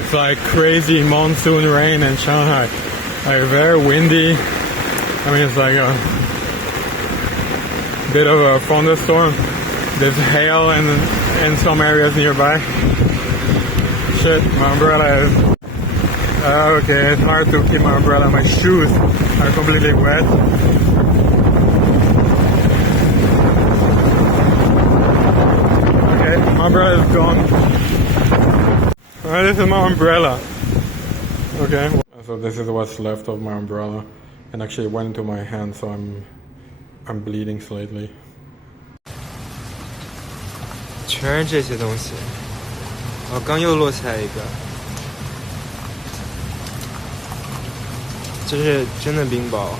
It's like crazy monsoon rain in Shanghai. Like very windy. I mean, it's like a bit of a thunderstorm. There's hail in some areas nearby. Shit, my umbrella is... okay, it's hard to keep my umbrella. My shoes are completely wet. Okay, my umbrella is gone. Alright, this is my umbrella. Okay, so this is what's left of my umbrella. And actually it went into my hand, so I'm bleeding slightly. 全是这些东西。哦，刚又落下来一个。这是真的冰雹。